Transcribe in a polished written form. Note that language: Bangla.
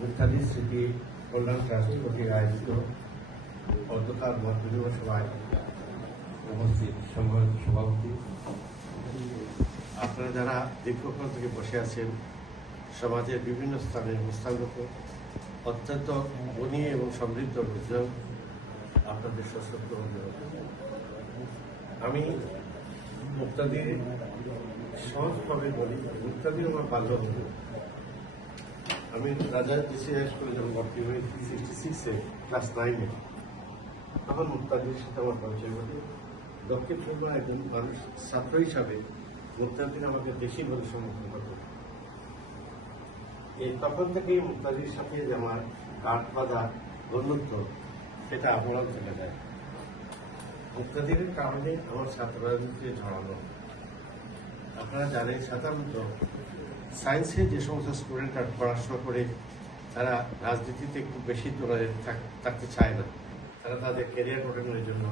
মুক্তাদি স্মৃতি কল্যাণ ট্রাস্ট কর্তৃক আয়োজিত অধ্যকার মত বিনিময় সভায় উপস্থিত সংঘের সভাপতি, আপনারা যারা দীর্ঘক্ষণ থেকে বসে আছেন, সমাজের বিভিন্ন স্থানে অবস্থানরত অত্যন্ত গুণী এবং সমৃদ্ধ লোকজন, আপনাদের সশস্ত্র অনুরোধ। আমি মুক্তাদির সহজভাবে বলি, মুক্তাদি আমার বাল্য বন্ধু। আমি রাজা ডিসি হাই স্কুলে যখন ভর্তি হই 1966-এ ক্লাস 9-এ, তখন মুক্তাদির সাথে আমার পরিচয় ঘটে। দক্ষিণ সুরমার একজন মানুষ ছাত্র হিসাবে মুক্তাদির আমাকে বেশিভাবে সম্মুখীন করত। তখন থেকেই মুক্তাদির সাথে যে আমার গাঁট বাঁধা বন্ধুত্ব, সেটা আমরণ চলে যায়। মুক্তাদির কারণে আমার ছাত্র রাজনীতিতে ঝরানো। আপনারা জানেন, সাধারণত সায়েন্সে যে সমস্ত স্টুডেন্টরা পড়াশোনা করে তারা রাজনীতিতে খুব বেশি দূরে থাকতে চায় না। তারা তাদের ক্যারিয়ার গঠনের জন্য